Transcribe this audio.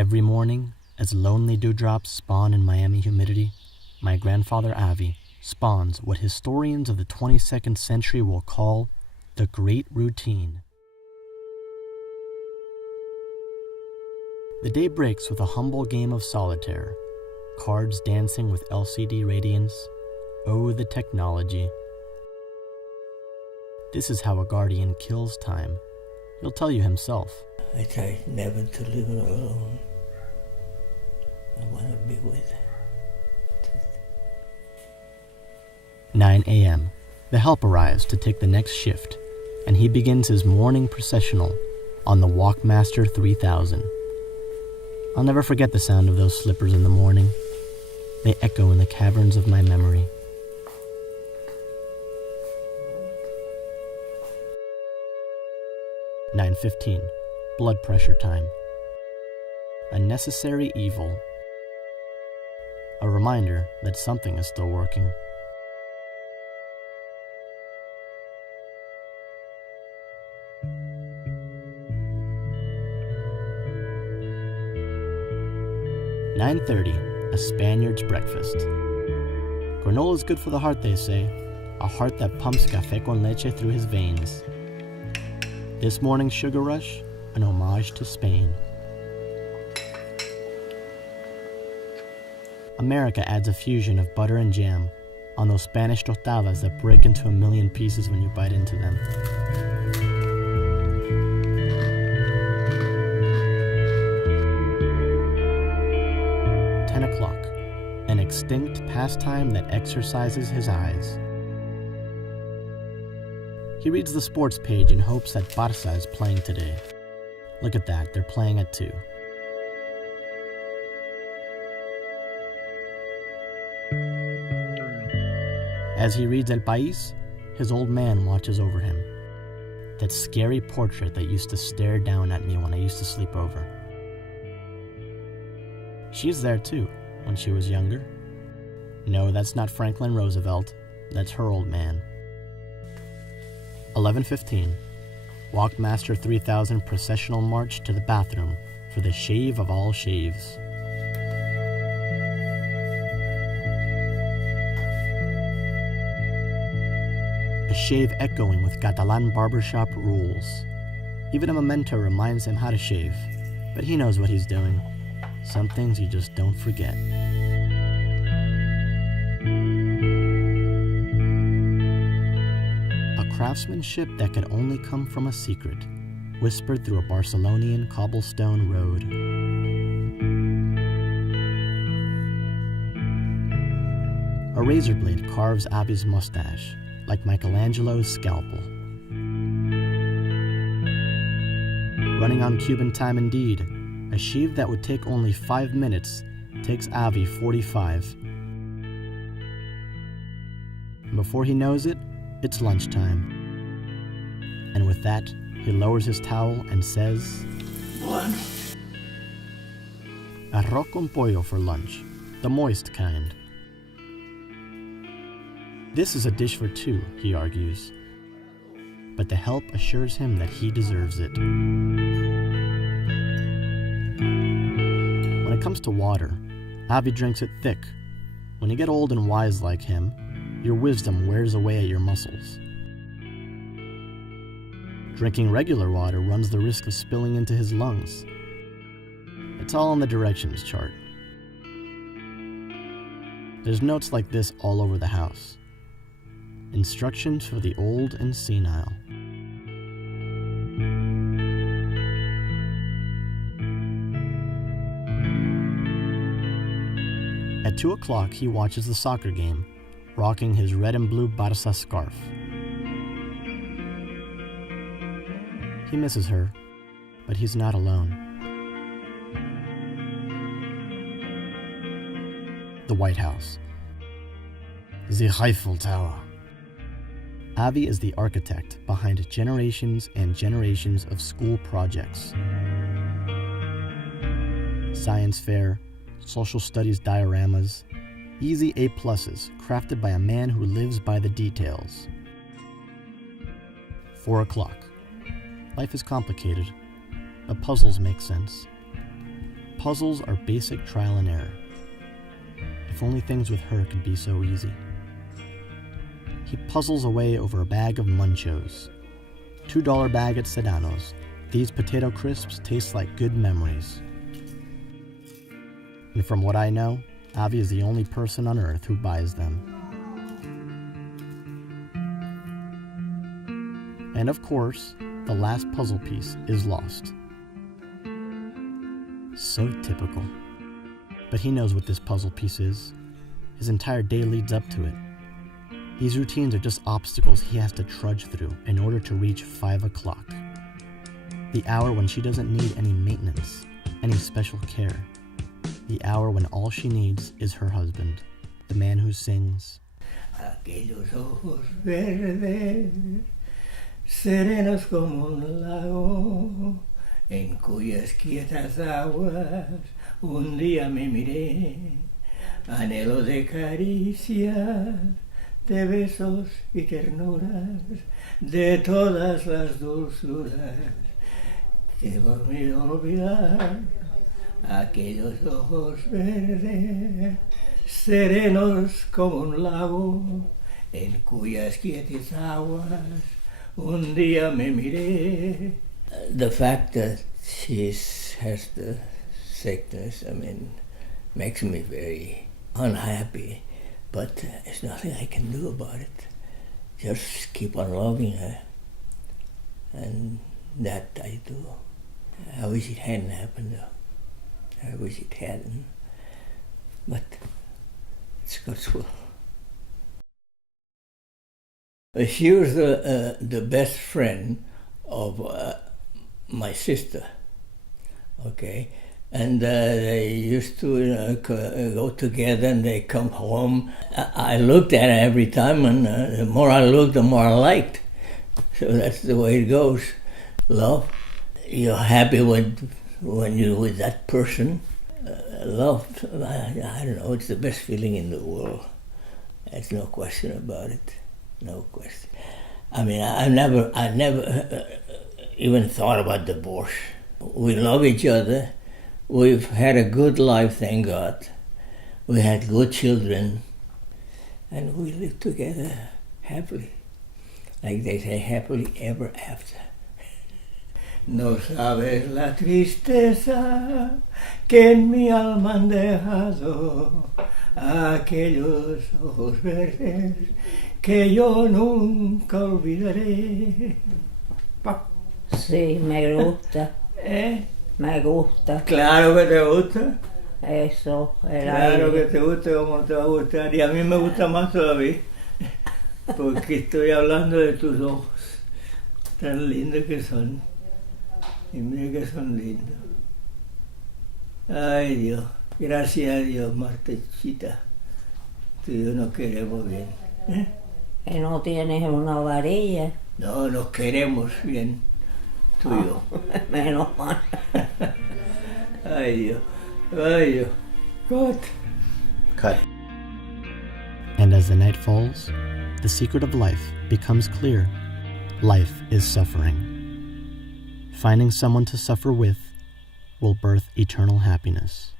Every morning, as lonely dewdrops spawn in Miami humidity, my grandfather Avi spawns what historians of the 22nd century will call the Great Routine. The day breaks with a humble game of solitaire, cards dancing with LCD radiance. Oh, the technology. This is how a guardian kills time. He'll tell you himself. I try never to live alone. I want to be with. 9 a.m. The help arrives to take the next shift, and he begins his morning processional on the Walkmaster 3000. I'll never forget the sound of those slippers in the morning. They echo in the caverns of my memory. 9:15. Blood pressure time. A necessary evil. A reminder that something is still working. "9:30. A Spaniard's breakfast. Granola is good for the heart, they say. A heart that pumps café con leche through his veins. This morning's sugar rush, an homage to Spain. America adds a fusion of butter and jam on those Spanish tostadas that break into a million pieces when you bite into them. "10 o'clock, an extinct pastime that exercises his eyes. He reads the sports page in hopes that Barça is playing today. Look at that, they're playing at 2. As he reads El País, his old man watches over him. That scary portrait that used to stare down at me when I used to sleep over. She's there too, when she was younger. No, that's not Franklin Roosevelt, that's her old man. 11:15. Walkmaster 3000 processional march to the bathroom for the shave of all shaves. A shave echoing with Catalan barbershop rules. Even a memento reminds him how to shave, but he knows what he's doing. Some things you just don't forget. Craftsmanship that could only come from a secret, whispered through a Barcelonian cobblestone road. A razor blade carves Avi's mustache, like Michelangelo's scalpel. Running on Cuban time indeed, a shave that would take only 5 minutes takes Avi 45. And before he knows it, it's lunchtime. And with that, he lowers his towel and says, Lunch. Arroz con pollo for lunch, the moist kind. This is a dish for 2, he argues. But the help assures him that he deserves it. When it comes to water, Avi drinks it thick. When you get old and wise like him, your wisdom wears away at your muscles. Drinking regular water runs the risk of spilling into his lungs. It's all on the directions chart. There's notes like this all over the house. Instructions for the old and senile. At 2 o'clock, he watches the soccer game, rocking his red and blue Barça scarf. He misses her, but he's not alone. The White House. The Eiffel Tower. Avi is the architect behind generations and generations of school projects. Science fair, social studies dioramas, easy A+s crafted by a man who lives by the details. 4 o'clock. Life is complicated, but puzzles make sense. puzzles are basic trial and error. If only things with her could be so easy. He puzzles away over a bag of Munchos. $2 bag at Sedano's. These potato crisps taste like good memories. And from what I know, Avi is the only person on earth who buys them. And of course, the last puzzle piece is lost. So typical. But he knows what this puzzle piece is. His entire day leads up to it. These routines are just obstacles he has to trudge through in order to reach 5 o'clock. The hour when she doesn't need any maintenance, any special care. The hour when all she needs is her husband, the man who sings, Aquellos ojos verdes, serenos como un lago, en cuyas quietas aguas un día me miré, anhelo de caricias, de besos y ternuras, de todas las dulzuras, que dormido olvidar, aquellos ojos verdes, serenos como un lago, en cuyas quietas aguas un día me miré. The fact that she has the sickness, makes me very unhappy, but there's nothing I can do about it. Just keep on loving her, and that I do. I wish it hadn't happened, though. I wish it hadn't, but it's God's will. She was the best friend of my sister, okay? And they used to go together, and they come home. I looked at her every time, and the more I looked, the more I liked. So that's the way it goes. Love, you're happy when you're with that person. Love, I don't know, it's the best feeling in the world. There's no question about it, no question. I never even thought about divorce. We love each other. We've had a good life, thank God. We had good children, and we lived together happily. Like they say, happily ever after. No sabes la tristeza que en mi alma han dejado aquellos ojos verdes que yo nunca olvidaré. Sí, me gusta. Me gusta. Claro que te gusta. Eso, Claro que te gusta, como te va a gustar. Y a mí me gusta más todavía, porque estoy hablando de tus ojos, tan lindos que son. Y mira que son lindos. Ay Dios, gracias a Dios, Martechita. Tú y yo nos queremos bien. Que no tienes una varilla. No, nos queremos bien, tú y yo. Menos mal. Ay Dios, ay Dios. Cut. Cut. And as the night falls, the secret of life becomes clear. Life is suffering. Finding someone to suffer with will birth eternal happiness.